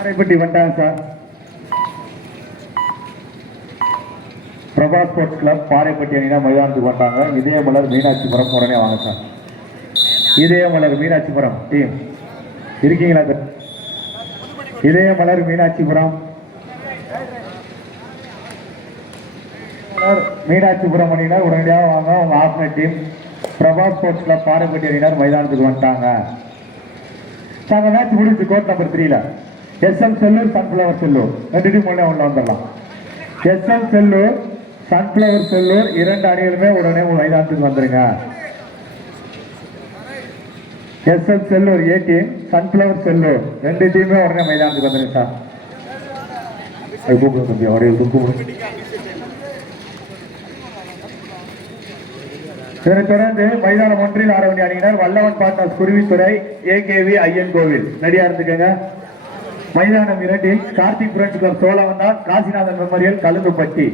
பாறைப்பட்டி வந்துட்டாங்க sir. Prabha sports club Paraipatti அணினா மைதானத்துக்கு வந்தாங்க. இதயமலர் மீனாட்சிபுரம் உடனே வாங்க சார். இதயமலர் மீனாட்சிபுரம் டீம் இருக்கீங்களா சார்? இதயமலர் மீனாட்சிபுரம் மீனாட்சிபுரம் அணியினர் உடனடியாக வாங்க. உங்க opponent team Prabha sports club Paraipatti அணியினர் மைதானத்துக்கு வந்துட்டாங்க. நாங்கள் மேட்ச் முடிச்சு கோர்ட் நம்பர் 3ல SM Sellur sunflower Sellur 2 team உள்ள வந்துடலாம். எஸ்எம் செல்லூர் சன்ஃபிளவர் செல்லூர் 2 அணிகளுமே உடனே மைதானத்துக்கு வந்துருங்க. SM Sellur A team, sunflower Sellur 2 டீமே உடனே மைதானத்துக்கு வந்துருங்க சார். கூப்பிடுங்க தம்பி, அவரே கூப்பிடுங்க. இதனைத் தொடர்ந்து மைதானம் ஒன்றில் ஆட வேண்டிய அணியினர் வல்லவன் பார்ட்னர்ஸ் குருவித்துறை, ஏகேவி ஐயன் கோவில் ரெடியா இருந்துக்கங்க. மைதானம் 2 கார்த்திக் புரட்சி கிளப் சோழவந்தான், காசிநாதன் மெமோரியல் கழுந்துப்பட்டி.